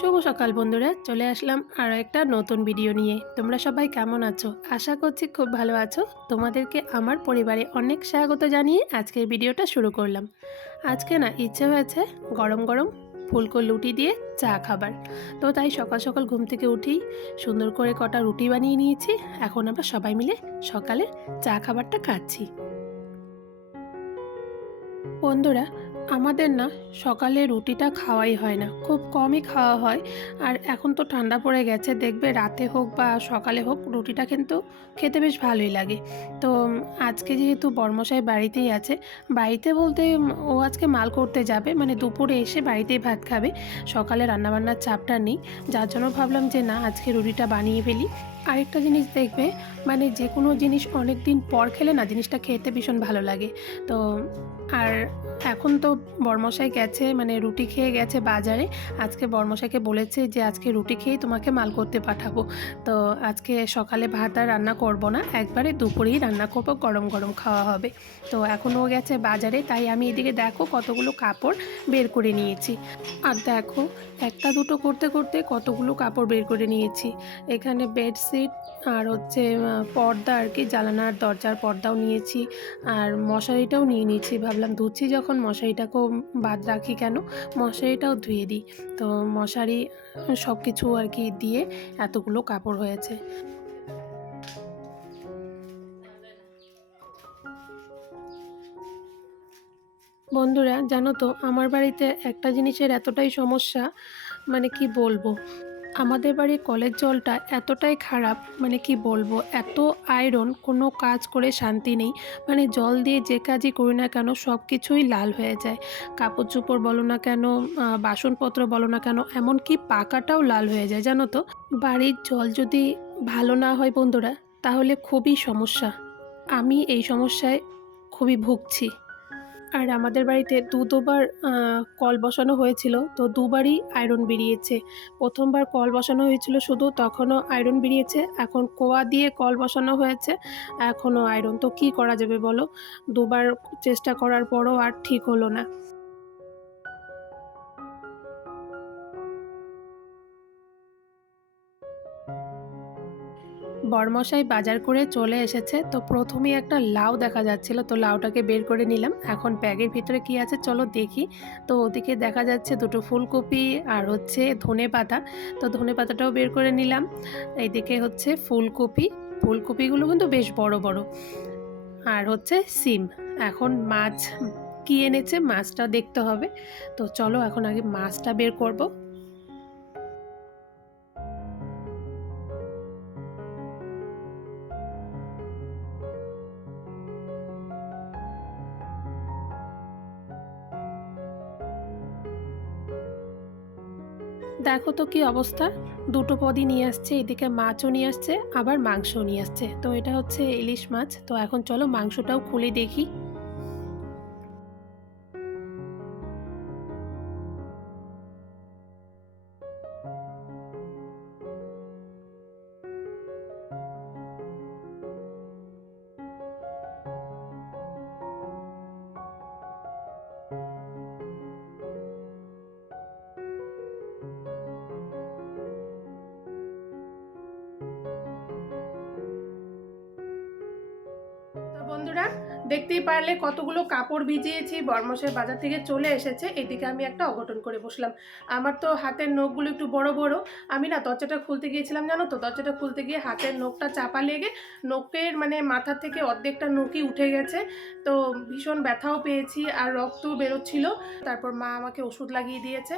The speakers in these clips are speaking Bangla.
শুভ সকাল বন্ধুরা, চলে আসলাম আরও একটা নতুন ভিডিও নিয়ে। তোমরা সবাই কেমন আছো? আশা করছি খুব ভালো আছো। তোমাদেরকে আমার পরিবারে অনেক স্বাগত জানিয়ে আজকের ভিডিওটা শুরু করলাম। আজকে না, ইচ্ছে হয়েছে গরম গরম ফুলকো লুটি দিয়ে চা খাবার। তো তাই সকাল সকাল ঘুম থেকে উঠি সুন্দর করে কটা রুটি বানিয়ে নিয়েছি। এখন আমরা সবাই মিলে সকালে চা খাবারটা খাচ্ছি। বন্ধুরা আমাদের না সকালে রুটিটা খাওয়াই হয় না। খুব কমই খাওয়া হয়। আর এখন তো ঠান্ডা পড়ে গেছে, দেখবে রাতে হোক বা সকালে হোক রুটিটা কিন্তু খেতে বেশ ভালোই লাগে। তো আজকে যেহেতু বর্মশাই বাড়িতেই আছে, বাড়িতে বলতে ও আজকে মাল করতে যাবে মানে দুপুরে এসে বাড়িতেই ভাত খাবে। সকালে রান্নাবান্নার চাপটা নেই, যার জন্য ভাবলাম যে না, আজকে রুটিটা বানিয়ে ফেলি। আরেকটা জিনিস দেখবে মানে যে কোনো জিনিস অনেক দিন পর খেলে না, জিনিসটা খেতে ভীষণ ভালো লাগে। তো, আর এখন তো বর্মশাই গেছে মানে রুটি খেয়ে গেছে বাজারে। আজকে বর্মশাইকে বলেছে যে, আজকে রুটি খেয়েই তোমাকে মাল করতে পাঠাবো। তো, আজকে সকালে ভাত আর রান্না করব না, একবারে দুপুরেই রান্না করব, গরম গরম খাওয়া হবে। তো এখনও গেছে বাজারে, তাই আমি এদিকে দেখো কতগুলো কাপড় বের করে নিয়েছি। আর দেখো, একটা দুটো করতে করতে কতগুলো কাপড় বের করে নিয়েছি। এখানে বেডশিট আর হচ্ছে পর্দা আর কি, জানালার দরজার পর্দাও নিয়েছি, আর মশারিটাও নিয়ে নিয়েছি। ভাবলাম ধুচ্ছি যখন, মশারিটাকেও বাদ রাখি কেন? মশারিটাও ধুয়ে দিই। তো মশারি সব কিছু আর কি দিয়ে এতগুলো কাপড় হয়েছে। বন্ধুরা, জানো তো, আমার বাড়িতে একটা জিনিসের এতটাই সমস্যা মানে কি বলব? আমাদের বাড়ির কলের জলটা এতটাই খারাপ মানে কি বলব, এত আয়রন কোনো কাজ করে শান্তি নেই। মানে জল দিয়ে যে কাজই করি না কেন, সব কিছুই লাল হয়ে যায়। কাপড় চোপড় বলো না কেন বাসনপত্র বলো না কেন, এমনকি পাকাটাও লাল হয়ে যায়, জানো তো? বাড়ির জল যদি ভালো না হয় বন্ধুরা, তাহলে খুবই সমস্যা। আমি এই সমস্যায় খুবই ভুগছি। আর আমাদের বাড়িতে দু দুবার কল বসানো হয়েছিল। তো দুবারই আয়রন বেরিয়েছে। প্রথমবার কল বসানো হয়েছিল শুধু, তখনও আয়রন বেরিয়েছে। এখন কোয়া দিয়ে কল বসানো হয়েছে, এখনও আয়রন তো কি করা যাবে বলো? দুবার চেষ্টা করার পরও আর ঠিক হলো না। বরমশাই বাজার করে চলে এসেছে। তো প্রথমেই একটা লাউ দেখা যাচ্ছিল, তো লাউটাকে বের করে নিলাম। এখন ব্যাগের ভিতরে কি আছে চলো দেখি। তো ওদিকে দেখা যাচ্ছে দুটো ফুলকপি আর হচ্ছে ধনে পাতা। তো ধনে পাতাটাও বের করে নিলাম। এইদিকে হচ্ছে ফুলকপি। ফুলকপিগুলো কিন্তু বেশ বড় বড়। আর হচ্ছে সিম। এখন মাছ, কি এনেছে মাছটা দেখতে হবে। তো চলো এখন আগে মাছটা বের করব। দেখো তো কি অবস্থা। দুটো পদই নিয়ে আসছে, এদিকে মাছও নিয়ে আসছে, আবার মাংসও নিয়ে আসছে। তো এটা হচ্ছে ইলিশ মাছ। তো এখন চলো মাংসটাও খুলে দেখি। দেখতেই পারলে কতগুলো কাপড় ভিজিয়েছি, বর্মশের বাজার থেকে চলে এসেছে, এদিকে আমি একটা অঘটন করে বসলাম। আমার তো হাতের নখগুলো একটু বড় বড়। আমি না দরজাটা খুলতে গিয়েছিলাম, জানো তো? দরজাটা খুলতে গিয়ে হাতের নখটা চাপা লেগে নখের মানে মাথা থেকে অর্ধেকটা নখই উঠে গেছে। তো ভীষণ ব্যথাও পেয়েছি আর রক্তও বেরোচ্ছিল। তারপর মা আমাকে ওষুধ লাগিয়ে দিয়েছে।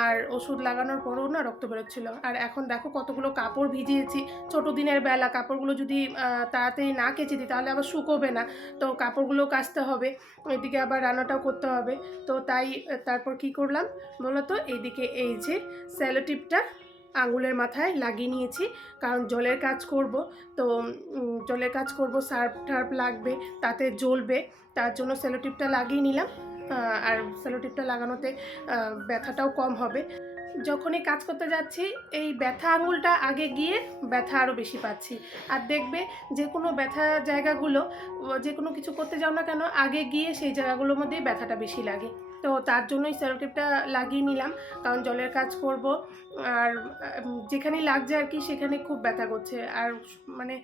আর ওষুধ লাগানোর পরেও না রক্ত বেরোচ্ছিল। আর এখন দেখো কতগুলো কাপড় ভিজিয়েছি। ছোটো দিনের বেলা কাপড়গুলো যদি তাড়াতাড়ি না কেচে দিই তাহলে আবার শুকোবে না। তো কাপড়গুলো কাচতে হবে, এদিকে আবার রান্নাটাও করতে হবে। তো তাই তারপর কি করলাম? বলতো এইদিকে এই যে স্যালোটিপটা আঙুলের মাথায় লাগিয়ে নিয়েছি, কারণ জলের কাজ করব। তো জলের কাজ করব, সার্ফ টার্ফ লাগবে, তাতে জ্বলবে, তার জন্য সেলোটিপটা লাগিয়ে নিলাম। আর সেলোটিপটা লাগানোতে ব্যথাটাও কম হবে। যখনই কাজ করতে যাচ্ছি এই ব্যথা আঙুলটা আগে গিয়ে ব্যথা আরও বেশি পাচ্ছি। আর দেখবে যে কোনো ব্যথা জায়গাগুলো যে কোনো কিছু করতে যাও না কেন আগে গিয়ে সেই জায়গাগুলোর মধ্যেই ব্যথাটা বেশি লাগে। তো তার জন্যই সেলোটেপটা লাগিয়ে নিলাম কারণ জলের কাজ করব। আর উম, যেখানেই লাগছে আর কি সেখানে খুব ব্যথা করছে। আর মানে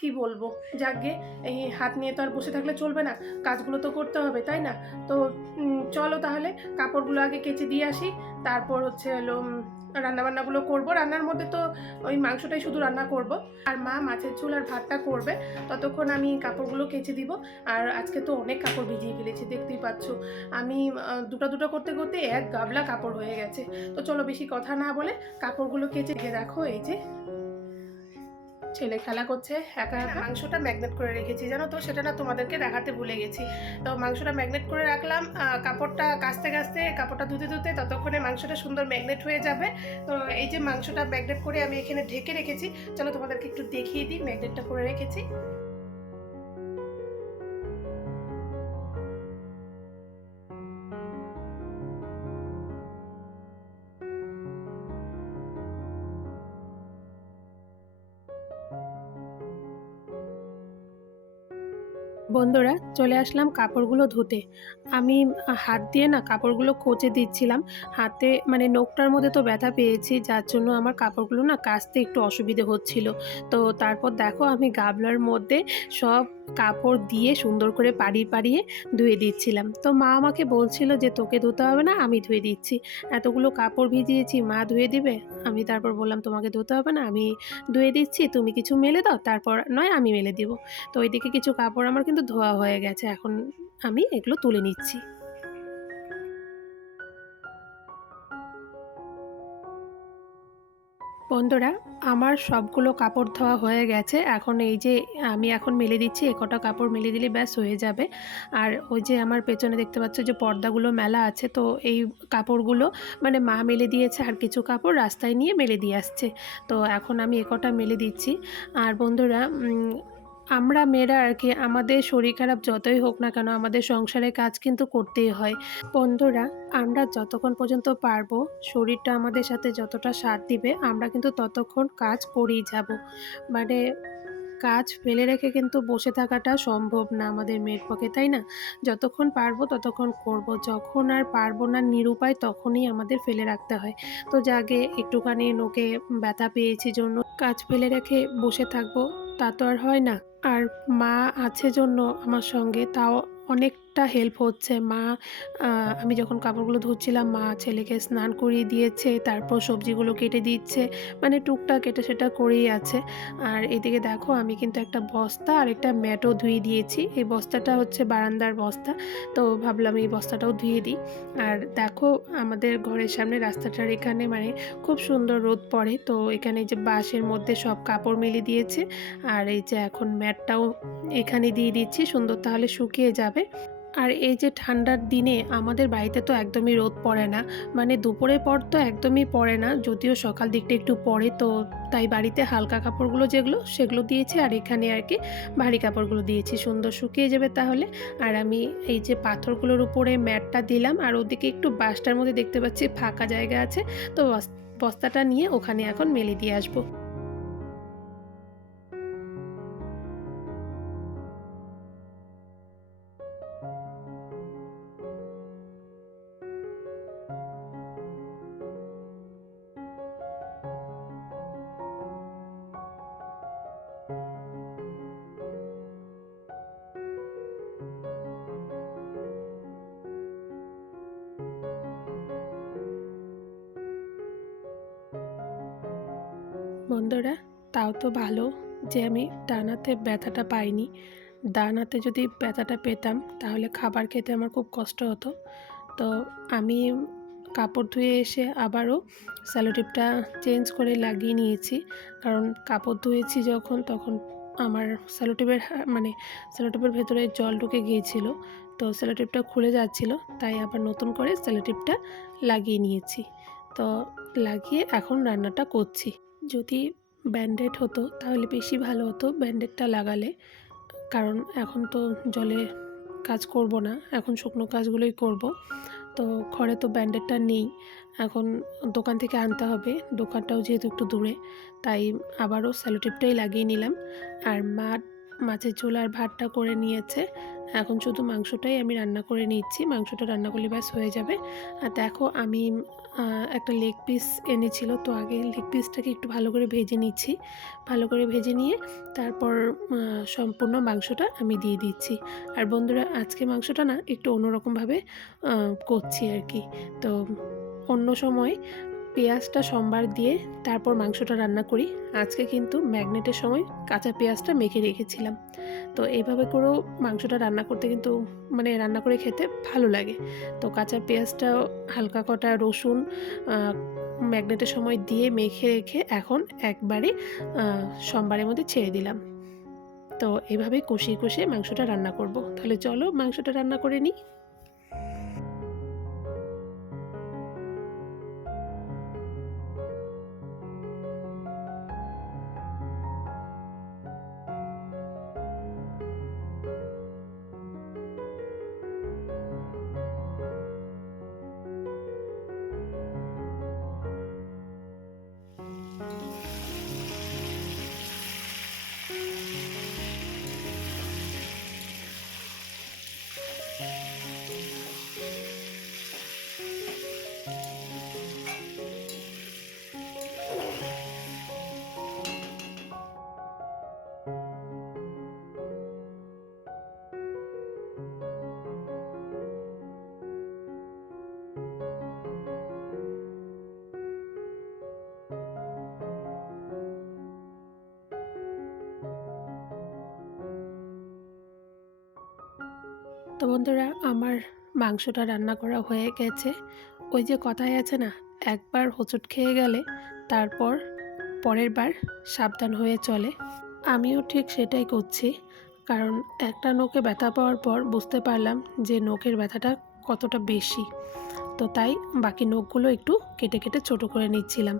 কি বলব? যাকে এই হাত নিয়ে তো আর বসে থাকলে চলবে না, কাজগুলো তো করতে হবে, তাই না? তো চলো তাহলে, কাপড়গুলো আগে কেচে দিয়ে আসি, তারপর হচ্ছে হলো রান্নাবান্নাগুলো করব। রান্নার মধ্যে তো ওই মাংসটাই শুধু রান্না করব। আর মা মাছের ঝোল আর ভাতটা করবে, ততক্ষণ আমি কাপড়গুলো কেচে দিব। আর আজকে তো অনেক কাপড় ভিজিয়ে ফেলেছি, দেখতেই পাচ্ছ। আমি দুটো দুটো করতে করতে এক গাবলা কাপড় হয়ে গেছে। তো চলো বেশি কথা না বলে, কাপড়গুলো কেচে দেখো এই যে ছেলে খেলা করছে একা একা মাংসটা ম্যাগনেট করে রেখেছি। জানো তো সেটা না তোমাদেরকে দেখাতে ভুলে গেছি। তো মাংসটা ম্যাগনেট করে রাখলাম কাপড়টা কাচতে কাচতে কাপড়টা ধুতে ধুতে ততক্ষণে মাংসটা সুন্দর ম্যাগনেট হয়ে যাবে। তো এই যে মাংসটা ম্যাগনেট করে আমি এখানে ঢেকে রেখেছি চলো তোমাদেরকে একটু দেখিয়ে দিই ম্যাগনেটটা করে রেখেছি। বন্ধুরা, চলে আসলাম কাপড়গুলো ধুতে। আমি হাত দিয়ে না কাপড়গুলো কোচে দিচ্ছিলাম। হাতে মানে নোকটার মধ্যে তো ব্যথা পেয়েছি, যার জন্য আমার কাপড়গুলো না কাচতে একটু অসুবিধে হচ্ছিল। তো তারপর দেখো আমি গাবলার মধ্যে সব কাপড় দিয়ে সুন্দর করে পাড়িয়ে পাড়িয়ে ধুয়ে দিচ্ছিলাম। তো মা আমাকে বলছিল যে, তোকে ধুতে হবে না, আমি ধুয়ে দিচ্ছি। এতগুলো কাপড় ভিজিয়েছি, মা ধুয়ে দিবে? আমি তারপর বললাম, তোমাকে ধুতে হবে না, আমি ধুয়ে দিচ্ছি, তুমি কিছু মেলে দাও, তারপর নয়, আমি মেলে দিব। তো ওইদিকে কিছু কাপড় আমার কিন্তু ধোয়া হয়ে গেছে, এখন আমি এগুলো তুলে নিচ্ছি। বন্ধুরা, আমার সবগুলো কাপড় ধোয়া হয়ে গেছে। এখন এই যে আমি এখন মেলে দিচ্ছি, এ কটা কাপড় মেলে দিলে ব্যাস হয়ে যাবে। আর ওই যে আমার পেছনে দেখতে পাচ্ছ যে পর্দাগুলো মেলা আছে, তো এই কাপড়গুলো মানে মা মেলে দিয়েছে আর কিছু কাপড় রাস্তায় নিয়ে মেলে দিয়ে আসছে। তো এখন আমি একটা কটা মেলে দিচ্ছি। আর বন্ধুরা আমরা মেয়েরা আর কি, আমাদের শরীর খারাপ যতই হোক না কেন আমাদের সংসারে কাজ কিন্তু করতেই হয়। বন্ধুরা, আমরা যতক্ষণ পর্যন্ত পারব, শরীরটা আমাদের সাথে যতটা সাথ দিবে, আমরা কিন্তু ততক্ষণ কাজ করেই যাব। মানে কাজ ফেলে রেখে কিন্তু বসে থাকাটা সম্ভব না আমাদের মেয়ের পক্ষে, তাই না? যতক্ষণ পারব ততক্ষণ করব, যখন আর পারব না নিরুপায় তখনই আমাদের ফেলে রাখতে হয়। তো যাকে একটুখানি নোকে ব্যথা পেয়েছি জন্য কাজ ফেলে রেখে বসে থাকব তা তো আর হয় না। আর মা আছে জন্য আমার সঙ্গে তাও অনেকটা হেল্প হচ্ছে। মা আমি যখন কাপড়গুলো ধুচ্ছিলাম, মা ছেলেকে স্নান করিয়ে দিয়েছে, তারপর সবজিগুলো কেটে দিচ্ছে মানে টুকটাক কেটে সেটা করেই আছে। আর এদিকে দেখো, আমি কিন্তু একটা বস্তা আর একটা ম্যাটও ধুয়ে দিয়েছি। এই বস্তাটা হচ্ছে বারান্দার বস্তা, তো ভাবলাম এই বস্তাটাও ধুয়ে দিই। আর দেখো, আমাদের ঘরের সামনে রাস্তাটার এখানে মানে খুব সুন্দর রোদ পড়ে, তো এখানে যে বাঁশের মধ্যে সব কাপড় মেলে দিয়েছে। আর এই যে এখন ম্যাটটাও এখানে দিয়ে দিচ্ছি, সুন্দর তাহলে শুকিয়ে যাবে। আর এই যে ঠান্ডার দিনে আমাদের বাড়িতে তো একদমই রোদ পড়ে না। মানে দুপুরের পর তো একদমই পড়ে না, যদিও সকাল দিকটা একটু পড়ে তো, তাই বাড়িতে হালকা কাপড়গুলো যেগুলো, সেগুলো দিয়েছি আর এখানে আর কি ভারী কাপড়গুলো দিয়েছি। সুন্দর শুকিয়ে যাবে তাহলে। আর আমি এই যে পাথরগুলোর উপরে ম্যাটটা দিলাম, আর ওদিকে একটু বাসটার মধ্যে দেখতে পাচ্ছি ফাঁকা জায়গা আছে, তো বস- বস্তাটা নিয়ে ওখানে এখন মেলে দিয়ে আসব। বন্ধুরা, তাও তো ভালো যে আমি ডানাতে ব্যথাটা পাইনি। ডানাতে যদি ব্যথাটা পেতাম, তাহলে খাবার খেতে আমার খুব কষ্ট হতো। তো আমি কাপড় ধুয়ে এসে আবারও স্যালোটিপটা চেঞ্জ করে লাগিয়ে নিয়েছি। কারণ কাপড় ধুয়েছি যখন, তখন আমার স্যালোটিপের মানে স্যালোটিপের ভেতরে জল ঢুকে গিয়েছিল। তো স্যালোটিপটা খুলে যাচ্ছিল, তাই আবার নতুন করে স্যালোটিপটা লাগিয়ে নিয়েছি। তো লাগিয়ে এখন রান্নাটা করছি। যদি ব্যান্ডেড হতো, তাহলে বেশি ভালো হতো ব্যান্ডেডটা লাগালে। কারণ এখন তো জলে কাজ করব না, এখন শুকনো কাজগুলোই করব। তো ঘরে তো ব্যান্ডেডটা নেই, এখন দোকান থেকে আনতে হবে, দোকানটাও যেহেতু একটু দূরে, তাই আবারও স্যালোটেপটাই লাগিয়ে নিলাম। আর মা মাছের ঝোল আর ভাতটা করে নিয়েছে। এখন শুধু মাংসটাই আমি রান্না করে নিচ্ছি। মাংসটা রান্না করলে ব্যাস হয়ে যাবে। আর দেখো আমি একটা লেগ পিস এনেছিল, তো আগে লেগ পিসটাকে একটু ভালো করে ভেজে নিচ্ছি। ভালো করে ভেজে নিয়ে তারপর সম্পূর্ণ মাংসটা আমি দিয়ে দিচ্ছি। আর বন্ধুরা, আজকে মাংসটা না একটু অন্যরকমভাবে করছি আর কি। তো অন্য সময় পেঁয়াজটা সোমবার দিয়ে তারপর মাংসটা রান্না করি। আজকে কিন্তু ম্যাগনেটের সময় কাঁচা পেঁয়াজটা মেখে রেখেছিলাম। তো এইভাবে করেও মাংসটা রান্না করতে কিন্তু মানে রান্না করে খেতে ভালো লাগে। তো কাঁচা পেঁয়াজটা, হালকা কটা রসুন ম্যাগনেটের সময় দিয়ে মেখে রেখে এখন একবারে সোমবারের মধ্যে ছেড়ে দিলাম। তো এভাবেই কষিয়ে কষিয়ে মাংসটা রান্না করব। তাহলে চলো মাংসটা রান্না করে নিই। তো বন্ধুরা, আমার মাংসটা রান্না করা হয়ে গেছে। ওই যে কথাই আছে না, একবার হোঁচট খেয়ে গেলে তারপর পরের বার সাবধান হয়ে চলে। আমিও ঠিক সেটাই করছি, কারণ একটা নোকে ব্যথা পাওয়ার পর বুঝতে পারলাম যে নোকের ব্যথাটা কতটা বেশি। তো তাই বাকি নোকগুলো একটু কেটে কেটে ছোট করে নিচ্ছিলাম।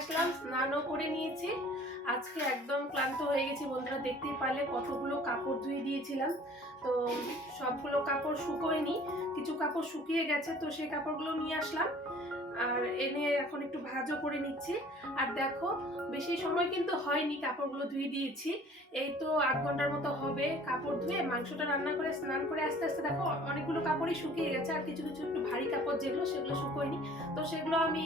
আসলাম, স্নানও করে নিয়েছি। আজকে একদম ক্লান্ত হয়ে গেছি, বন্ধুরা দেখতেই পারলে, কতগুলো কাপড় ধুয়ে দিয়েছিলাম। তো সবগুলো কাপড় শুকোয়নি, কিছু কাপড় শুকিয়ে গেছে, তো সেই কাপড়গুলো নিয়ে আসলাম। আর এনে এখন একটু ভাজও করে নিচ্ছি। আর দেখো, বেশি সময় কিন্তু হয়নি কাপড়গুলো ধুয়ে দিয়েছি। এই তো আধ ঘণ্টার মতো হবে কাপড় ধুয়ে মাংসটা রান্না করে, স্নান করে আস্তে আস্তে দেখো অনেকগুলো কাপড়ই শুকিয়ে গেছে আর কিছু কিছু একটু ভারী কাপড় যেগুলো, সেগুলো শুকোয়নি। তো সেগুলো আমি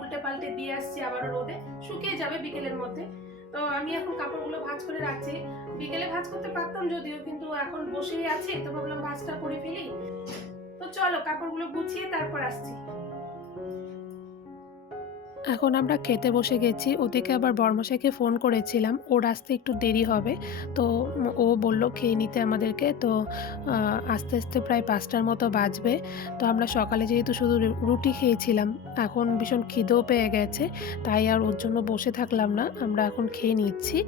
উল্টে পাল্টে দিয়ে আসছি আবারও রোদে। শুকিয়ে যাবে বিকেলের মধ্যে। তো আমি এখন কাপড়গুলো ভাজ করে রাখছি। বিকেলে ভাজ করতে পারতাম যদিও, কিন্তু এখন বসেই আছি, তো ভাবলাম ভাজটা করে ফেলি। তো চলো কাপড়গুলো গুছিয়ে তারপর আসছি। এখন আমরা খেতে বসে গেছি। ওদিকে আবার বর্মশাইকে ফোন করেছিলাম। ওর আসতে একটু দেরি হবে। তো ও বলল খেয়ে নিতে আমাদেরকে। তো আস্তে আস্তে প্রায় পাঁচটার মতো বাজবে। তো আমরা সকালে যেহেতু শুধু রুটি খেয়েছিলাম, এখন ভীষণ খিদেও পেয়ে গেছে। তাই আর ওর জন্য বসে থাকলাম না। আমরা এখন খেয়ে নিচ্ছি।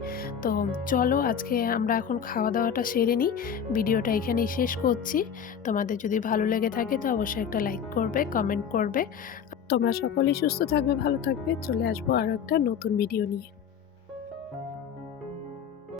তো চলো, আজকে আমরা এখন খাওয়া দাওয়াটা সেরে নিই। ভিডিওটা এখানেই শেষ করছি। তোমাদের যদি ভালো লেগে থাকে তো অবশ্যই একটা লাইক করবে, কমেন্ট করবে। তোমরা সকলেই সুস্থ থাকবে ভালো থাকবে। চলে আসব আরও একটা নতুন ভিডিও নিয়ে।